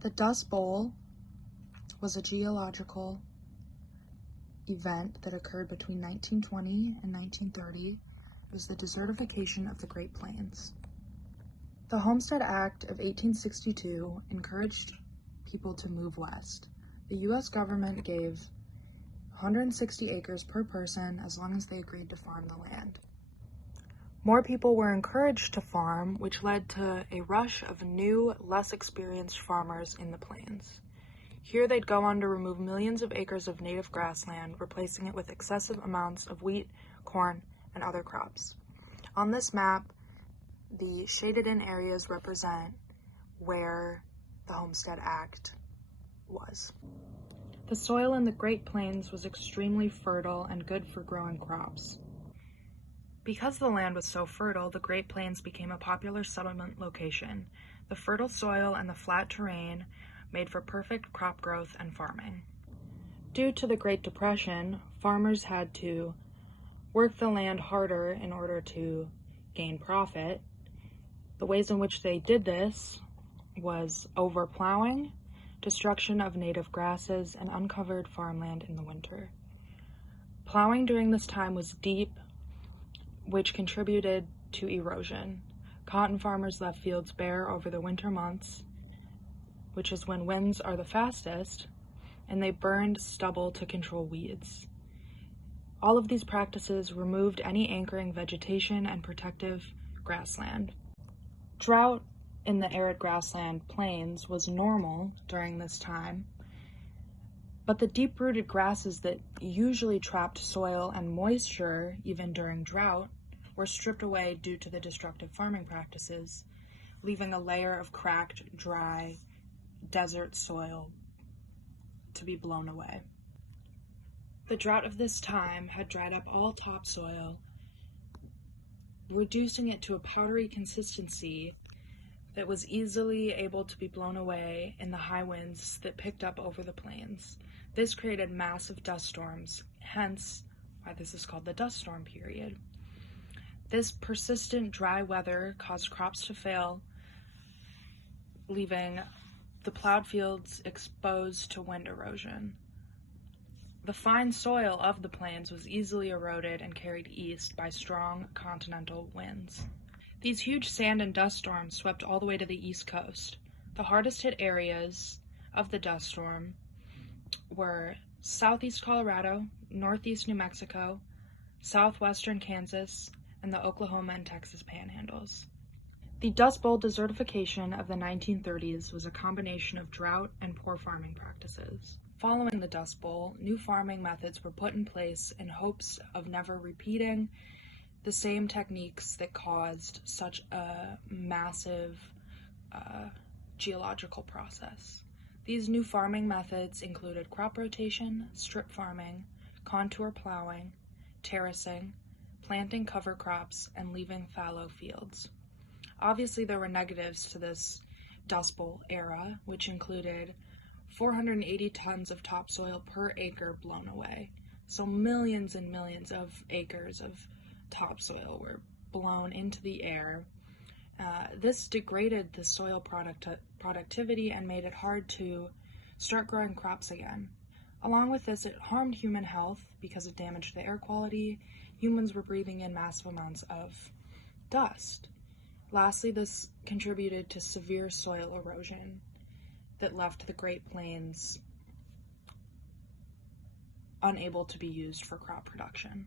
The Dust Bowl was a geological event that occurred between 1920 and 1930. It was the desertification of the Great Plains. The Homestead Act of 1862 encouraged people to move west. The U.S. government gave 160 acres per person as long as they agreed to farm the land. More people were encouraged to farm, which led to a rush of new, less experienced farmers in the plains. Here they'd go on to remove millions of acres of native grassland, replacing it with excessive amounts of wheat, corn, and other crops. On this map, the shaded-in areas represent where the Homestead Act was. The soil in the Great Plains was extremely fertile and good for growing crops. Because the land was so fertile, the Great Plains became a popular settlement location. The fertile soil and the flat terrain made for perfect crop growth and farming. Due to the Great Depression, farmers had to work the land harder in order to gain profit. The ways in which they did this was overplowing, destruction of native grasses, and uncovered farmland in the winter. Plowing during this time was deep, which contributed to erosion. Cotton farmers left fields bare over the winter months, which is when winds are the fastest, and they burned stubble to control weeds. All of these practices removed any anchoring vegetation and protective grassland. Drought in the arid grassland plains was normal during this time, but the deep-rooted grasses that usually trapped soil and moisture even during drought were stripped away due to the destructive farming practices, leaving a layer of cracked, dry, desert soil to be blown away. The drought of this time had dried up all topsoil, reducing it to a powdery consistency that was easily able to be blown away in the high winds that picked up over the plains. This created massive dust storms, hence why this is called the dust storm period. This persistent dry weather caused crops to fail, leaving the plowed fields exposed to wind erosion. The fine soil of the plains was easily eroded and carried east by strong continental winds. These huge sand and dust storms swept all the way to the east coast. The hardest hit areas of the dust storm were southeast Colorado, northeast New Mexico, southwestern Kansas, and the Oklahoma and Texas panhandles. The Dust Bowl desertification of the 1930s was a combination of drought and poor farming practices. Following the Dust Bowl, new farming methods were put in place in hopes of never repeating the same techniques that caused such a massive geological process. These new farming methods included crop rotation, strip farming, contour plowing, terracing, planting cover crops, and leaving fallow fields. Obviously, there were negatives to this Dust Bowl era, which included 480 tons of topsoil per acre blown away. So millions and millions of acres of topsoil were blown into the air. This degraded the soil productivity and made it hard to start growing crops again. Along with this, it harmed human health because it damaged the air quality. Humans were breathing in massive amounts of dust. Lastly, this contributed to severe soil erosion that left the Great Plains unable to be used for crop production.